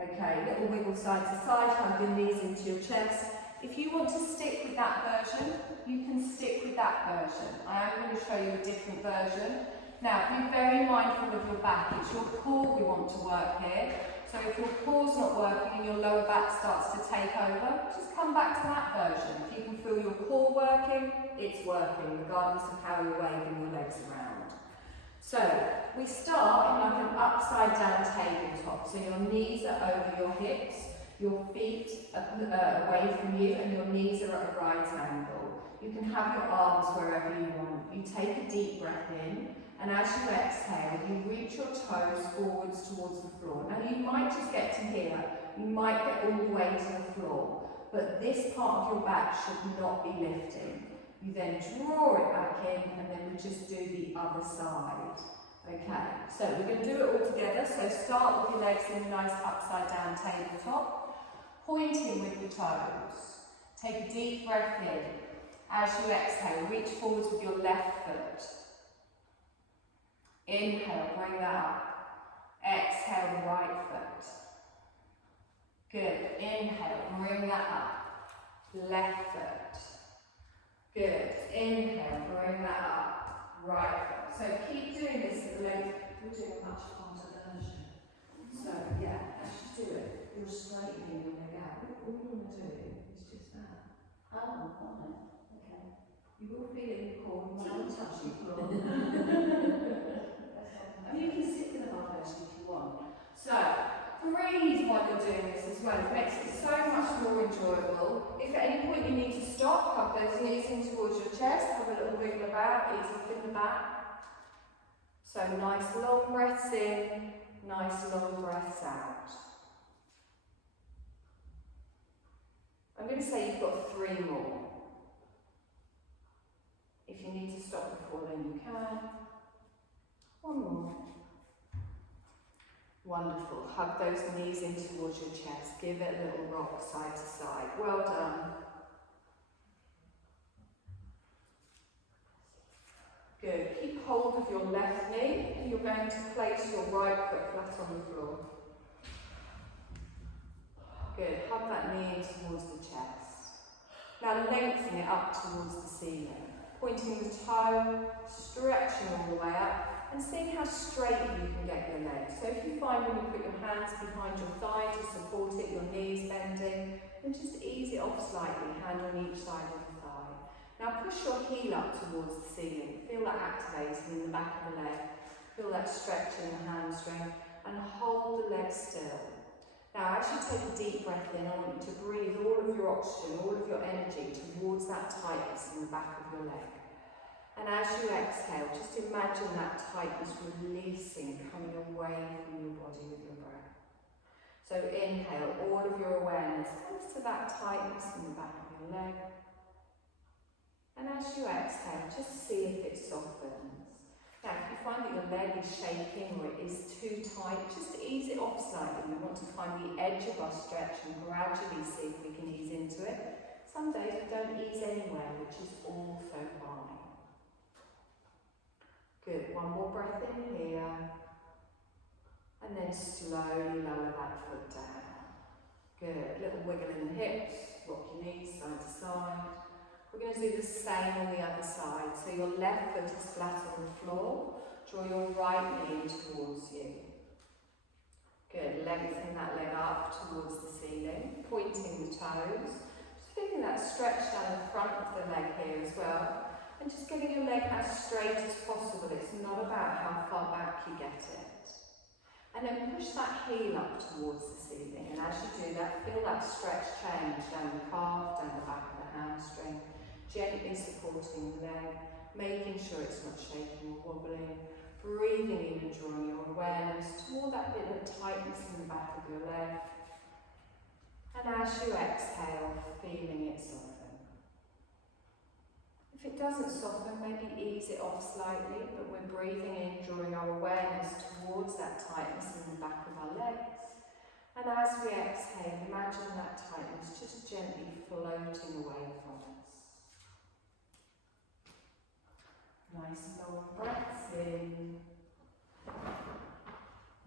Okay, little wiggle side to side, hug your knees into your chest. If you want to stick with that version, you can stick with that version. I am going to show you a different version. Now, be very mindful of your back. It's your core we want to work here. So if your core's not working and your lower back starts to take over, just come back to that version. If you can feel your core working, it's working, regardless of how you're waving your legs around. So, we start in like an upside down tabletop. So your knees are over your hips, your feet are away from you, and your knees are at a right angle. You can have your arms wherever you want. You take a deep breath in, and as you exhale, you reach your toes forwards towards the floor. Now you might just get to here, you might get all the way to the floor, but this part of your back should not be lifting. You then draw it back in, and then we just do the other side. Okay, so we're going to do it all together. So start with your legs in a nice upside down tabletop, pointing with the toes. Take a deep breath in. As you exhale, reach forwards with your left foot. Inhale, bring that up. Exhale, the right foot. Good. Inhale, bring that up. Left foot. Good. Inhale, bring that up. Right foot. So keep doing this at the legs. We're doing a much harder version. So yeah, as you do it, you're straightening your leg out. All you want to do is just that. Oh, fine. Okay. You will feel it in your core. You won't touch your floor. I mean, you can sit in the hard version if you want. So, breathe while you're doing this as well. It makes it so much more enjoyable. If at any point you need to stop, hug those knees in towards your chest, have a little wiggle about, ease off in the back. So nice long breaths in, nice long breaths out. I'm going to say you've got 3 more. If you need to stop before then you can. 1 more. Wonderful. Hug those knees in towards your chest. Give it a little rock side to side. Well done. Good. Keep hold of your left knee and you're going to place your right foot flat on the floor. Good. Hug that knee in towards the chest. Now lengthen it up towards the ceiling. Pointing the toe, stretching all the way up, and seeing how straight you can get your legs. So if you find when you put your hands behind your thigh to support it, your knees bending, then just ease it off slightly, hand on each side of the thigh. Now push your heel up towards the ceiling. Feel that activating in the back of the leg. Feel that stretch in the hamstring, and hold the leg still. Now as you take a deep breath in, I want you to breathe all of your oxygen, all of your energy towards that tightness in the back of your leg. And as you exhale, just imagine that tightness releasing, coming away from your body with your breath. So inhale, all of your awareness comes to that tightness in the back of your leg. And as you exhale, just see if it softens. Now, if you find that your leg is shaking or it is too tight, just ease it off slightly. We want to find the edge of our stretch and gradually see if we can ease into it. Some days we don't ease anywhere, which is also fine. Good. 1 more breath in here. And then slowly lower that foot down. Good. Little wiggle in the hips. Rock your knees side to side. We're going to do the same on the other side. So your left foot is flat on the floor. Draw your right knee towards you. Good. Lengthen that leg up towards the ceiling, pointing the toes. Just feeling that stretch down the front of the leg here as well. And just getting your leg as straight as possible. It's not about how far back you get it. And then push that heel up towards the ceiling. And as you do that, feel that stretch change down the calf, down the back of the hamstring. Gently supporting the leg, making sure it's not shaking or wobbling. Breathing in and drawing your awareness toward that bit of tightness in the back of your leg. And as you exhale, feeling it soften. If it doesn't soften, maybe ease it off slightly, but we're breathing in, drawing our awareness towards that tightness in the back of our legs. And as we exhale, imagine that tightness just gently floating away from us. Nice long breaths in.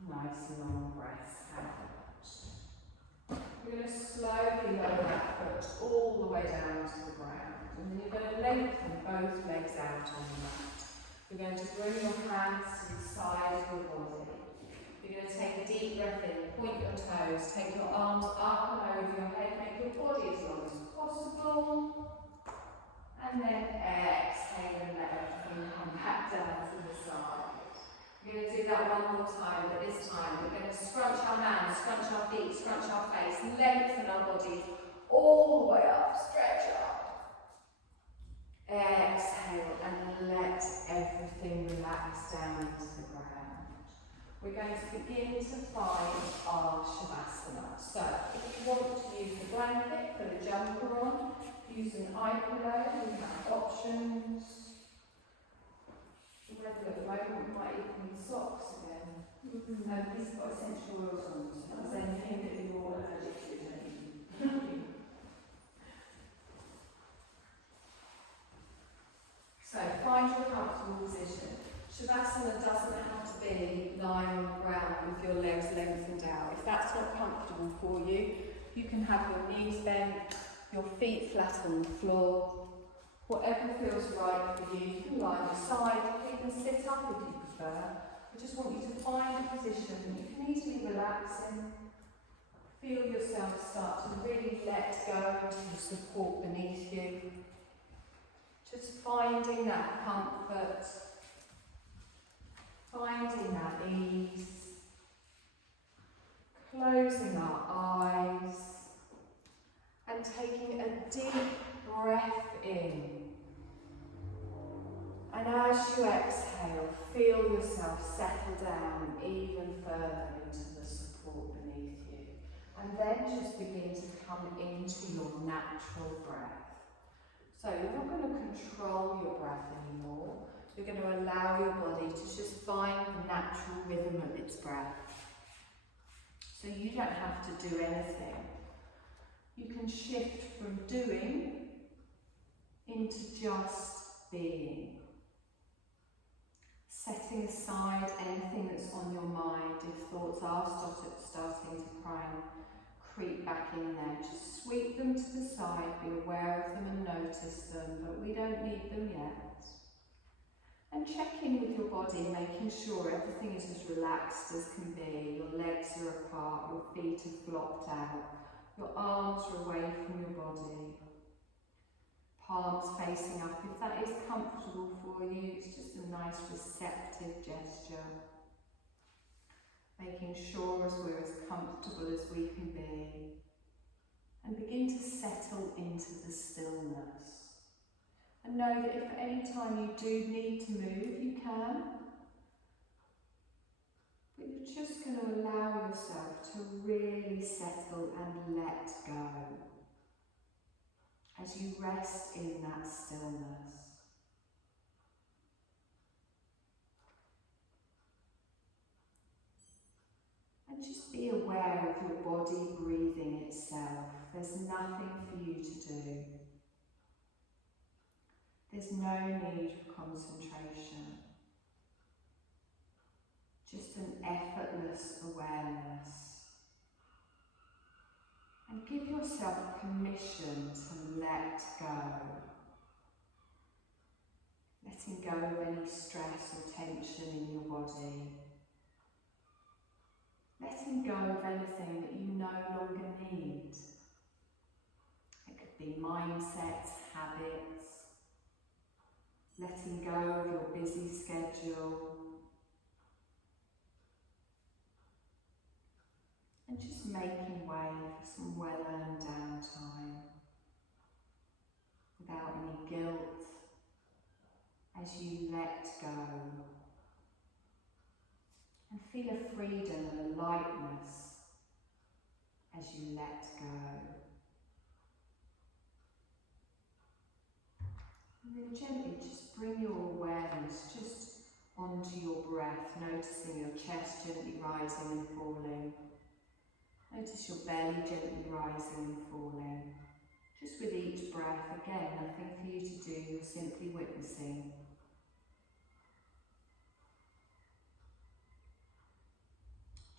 Nice long breaths out. We're going to slowly lower that foot all the way down to the ground. And then you're going to lengthen both legs out on the mat. You're going to bring your hands to the side of your body. You're going to take a deep breath in, point your toes, take your arms up and over your head, make your body as long as possible. And then exhale and let everything come back down to the side. We're going to do that 1 more time, but this time we're going to scrunch our hands, scrunch our feet, scrunch our face, lengthen our bodies all the way up, stretch up. Exhale and let everything relax down into the ground. We're going to begin to find our Shavasana. So, if you want to use the blanket, put a jumper on, use an eye pillow, we have options. At the moment, we might even need socks again. Nobody's got essential oils on, so if there's anything that you're allergic to, then So find your comfortable position. Shavasana doesn't have to be lying on the ground with your legs lengthened out. If that's not comfortable for you, you can have your knees bent, your feet flat on the floor. Whatever feels right for you. You can lie on your side, you can sit up if you prefer. I just want you to find a position that you can easily relax in. Feel yourself start to really let go of support beneath you. Just finding that comfort, finding that ease, closing our eyes and taking a deep breath in. And as you exhale, feel yourself settle down even further into the support beneath you. And then just begin to come into your natural breath. So you're not going to control your breath anymore. You're going to allow your body to just find the natural rhythm of its breath. So you don't have to do anything. You can shift from doing into just being. Setting aside anything that's on your mind. If thoughts are starting to creep back in there, just sweep them to the side, be aware of them and notice them, but we don't need them yet. And check in with your body, making sure everything is as relaxed as can be. Your legs are apart, your feet are flopped out, your arms are away from your body. Palms facing up. If that is comfortable for you, it's just a nice receptive gesture. Making sure as we're as comfortable as we can be. And begin to settle into the stillness. And know that if at any time you do need to move, you can. But you're just going to allow yourself to really settle and let go. As you rest in that stillness. And just be aware of your body breathing itself. There's nothing for you to do. There's no need for concentration. Just an effortless awareness. And give yourself permission to let go. Letting go of any stress or tension in your body. Letting go of anything that you no longer need. It could be mindsets, habits. Letting go of your busy schedule. And just making way for some well-earned downtime. Without any guilt. As you let go. And feel a freedom and a lightness as you let go. And then gently just bring your awareness just onto your breath, noticing your chest gently rising and falling. Notice your belly gently rising and falling. Just with each breath, again, nothing for you to do, you're simply witnessing.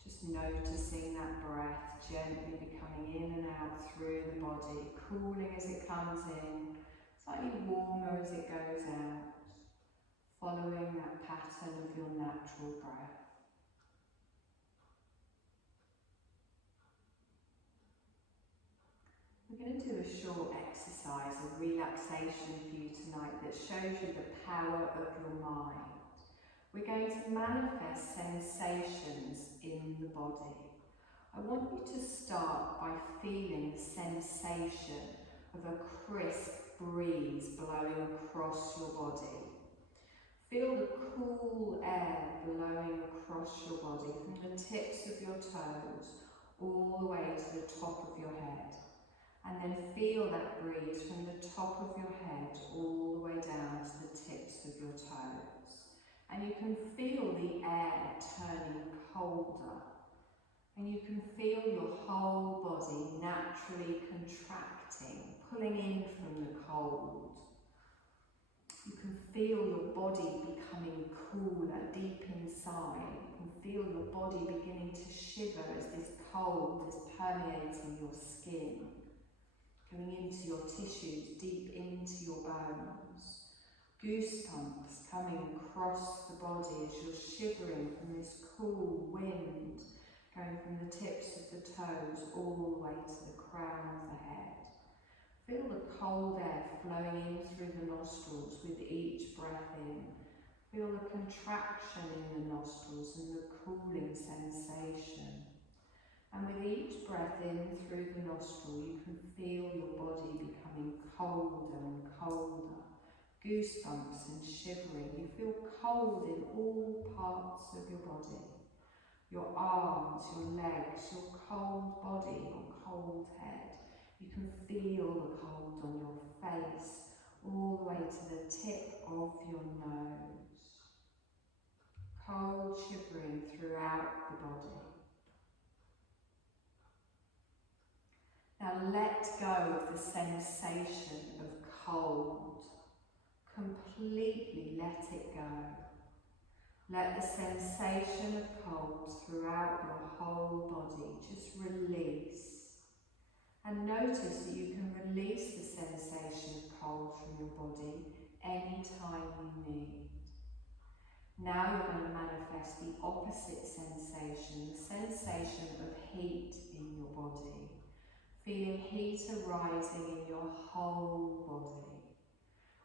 Just noticing that breath gently becoming in and out through the body, cooling as it comes in, slightly warmer as it goes out, following that pattern of your natural breath. We're going to do a short exercise, a relaxation for you tonight that shows you the power of your mind. We're going to manifest sensations in the body. I want you to start by feeling the sensation of a crisp breeze blowing across your body. Feel the cool air blowing across your body from the tips of your toes all the way to the top of your head. And then feel that breeze from the top of your head all the way down to the tips of your toes. And you can feel the air turning colder. And you can feel your whole body naturally contracting, pulling in from the cold. You can feel your body becoming cooler deep inside. You can feel your body beginning to shiver as this cold is permeating your skin, going into your tissues, deep into your bones. Goosebumps coming across the body as you're shivering from this cool wind, going from the tips of the toes all the way to the crown of the head. Feel the cold air flowing in through the nostrils with each breath in. Feel the contraction in the nostrils and the cooling sensation. And with each breath in through the nostril, you can feel your body becoming colder and colder. Goosebumps and shivering. You feel cold in all parts of your body. your arms, your legs, your cold body, your cold head. You can feel the cold on your face, all the way to the tip of your nose. Cold shivering throughout the body. Now let go of the sensation of cold. Completely let it go. Let the sensation of cold throughout your whole body just release. And notice that you can release the sensation of cold from your body anytime you need. Now you're going to manifest the opposite sensation, the sensation of heat in your body. Feeling heat arising in your whole body.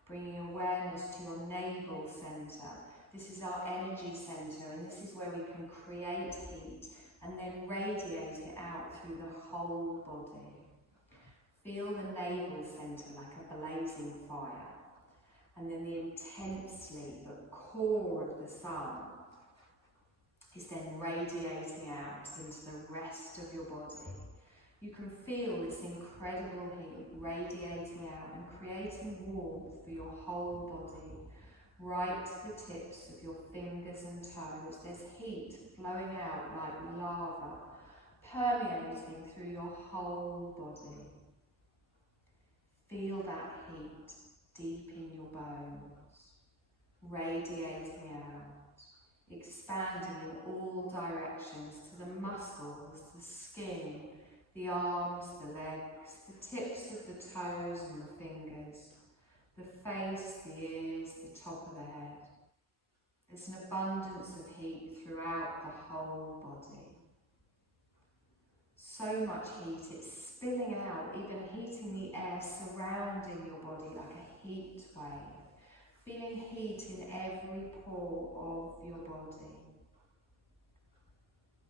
Bringing awareness to your navel centre. This is our energy centre, and this is where we can create heat and then radiate it out through the whole body. Feel the navel centre like a blazing fire, and then the intensely but core of the sun is then radiating out into the rest of your body. You can feel this incredible heat radiating out and creating warmth for your whole body, right to the tips of your fingers and toes. There's heat flowing out like lava, permeating through your whole body. Feel that heat deep in your bones, radiating out, expanding in all directions to the muscles, the skin, the arms, the legs, the tips of the toes and the fingers, the face, the ears, the top of the head. There's an abundance of heat throughout the whole body. So much heat, it's spilling out, even heating the air surrounding your body like a heat wave. Feeling heat in every pore of your body.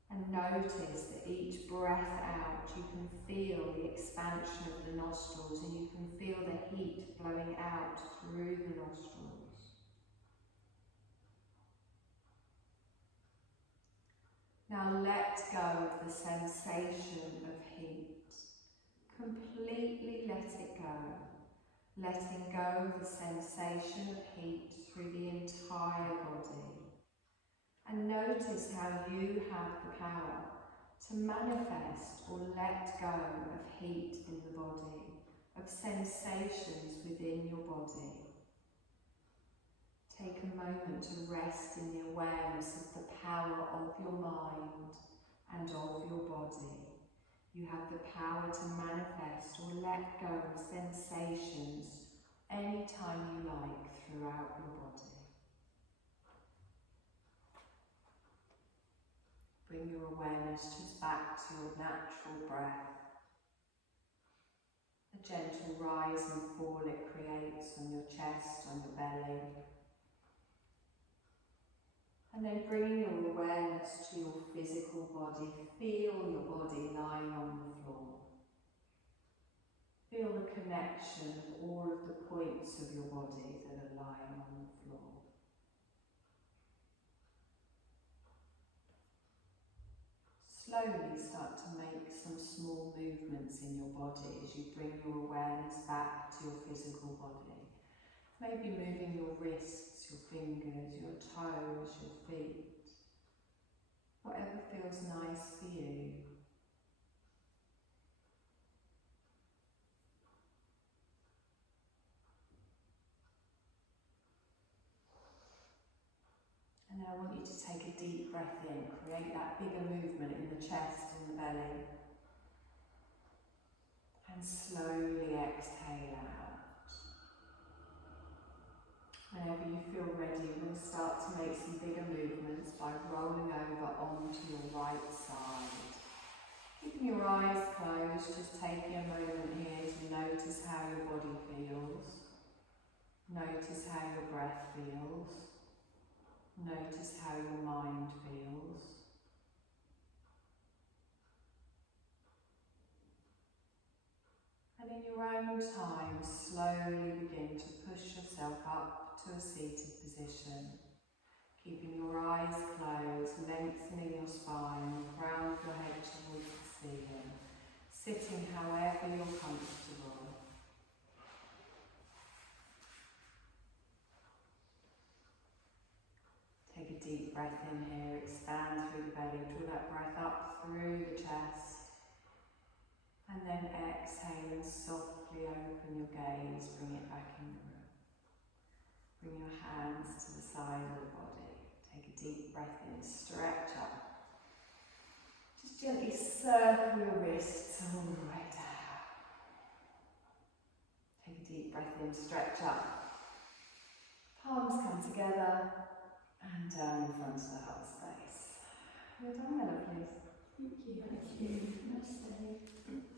And notice that each breath out, you can feel the expansion of the nostrils, and you can feel the heat blowing out through the nostrils. Now let go of the sensation of heat. Completely let it go. Letting go of the sensation of heat through the entire body. And notice how you have the power to manifest or let go of heat in the body, of sensations within your body. Take a moment to rest in the awareness of the power of your mind and of your body. You have the power to manifest or let go of sensations anytime you like throughout your body. Bring your awareness just back to your natural breath. The gentle rise and fall it creates on your chest, on your belly. And then bring your awareness to your physical body. Feel your body lying on the floor. Feel the connection of all of the points of your body that are lying on the floor. Slowly start to make some small movements in your body as you bring your awareness back to your physical body. Maybe moving your wrists, your fingers, your toes, your feet. Whatever feels nice for you. And now I want you to take a deep breath in. Create that bigger movement in the chest and the belly. And slowly exhale out. Whenever you feel ready, we'll start to make some bigger movements by rolling over onto your right side. Keeping your eyes closed, just taking a moment here to notice how your body feels. Notice how your breath feels. Notice how your mind feels. And in your own time, slowly begin to push yourself up to a seated position. Keeping your eyes closed, lengthening your spine. sitting however you're comfortable. Take a deep breath in here, expand through the belly, draw that breath up through the chest, and then exhale and softly open your gaze, bring it back in the room. Bring your hands to the side of the body. Take a deep breath in, stretch up. Just gently circle your wrists all the way down. Take a deep breath in, stretch up. Palms come together and down in front of the heart space. Well done, my lovelies. Thank you. Thank you. Namaste.